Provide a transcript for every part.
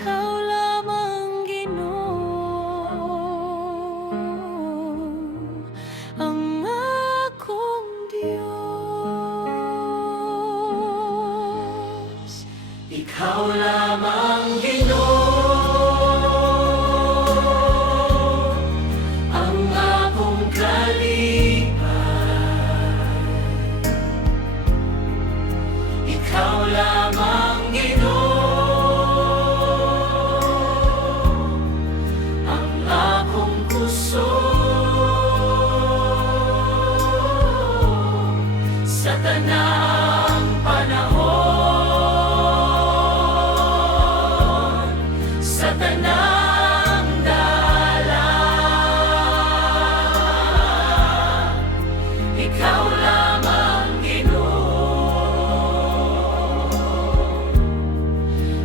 Ikaw lamang, Ginoo, ang akong Diyos. Ikaw lamang, Ginoo, ang akong kalipay. Ikaw lamang, Ginoo, ang akong kusog sa tanang panahon, sa tanang dala. Ikaw lamang, Ginoo,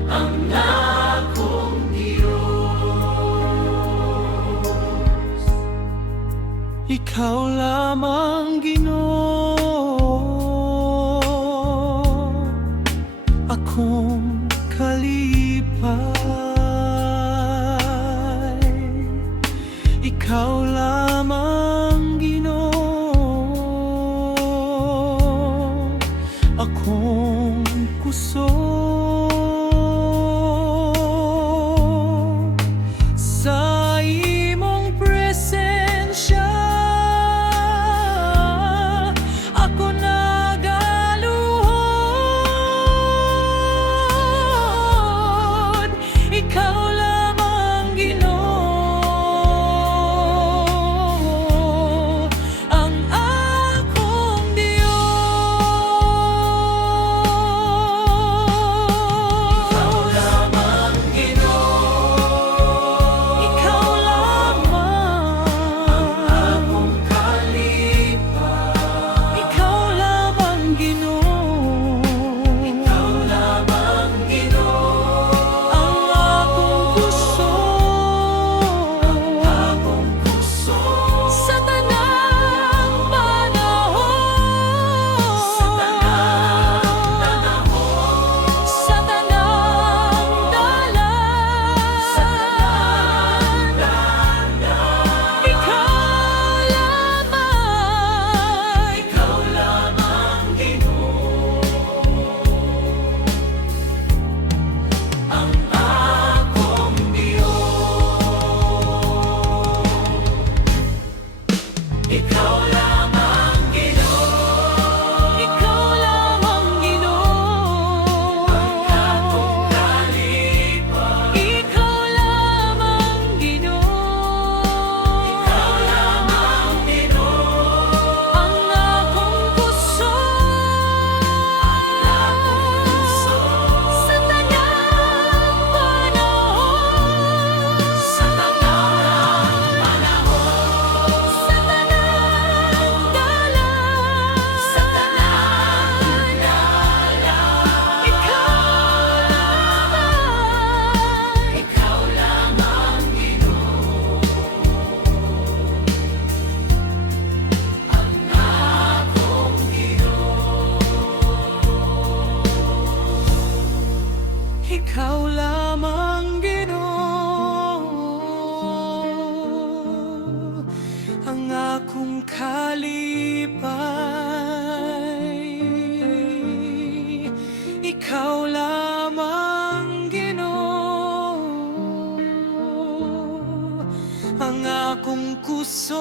ang akong Diyos. Ikaw lamang, Ginoo, akong kalipay. Ikaw lamang, Ginoo, akong kusog sa imong presensya. Ako nagaluhod. Ikaw lamang, Ginoo, ang akong Diyos. Ikaw lamang, Ginoo, Ikaw lamang ang akong kalipay. Ikaw lamang, Ginoo, Ikaw lamang, Ginoo, ang akong kusog akong kusog sa tanang panahon, sa tanang panahon, sa tanang dala. sa tanang dala. Ikaw lamang, Ikaw lamang, Ginoo, ang akong Diyos. Ikaw lamang, Ginoo, ikaw lamang, Ginoo, ang akong kalipay. ikaw lamang, Ginoo, Ikaw lamang, Ginoo, ang akong kusog sa tanang panahon, sa tanang panahon, sa tanang dala. sa tanang dala. Ikaw lamang, Ikaw lamang, Ginoo, ang akong ikaw lamang, Ginoo, ang akong kalipay. Ikaw lamang, Ginoo, ang akong kusog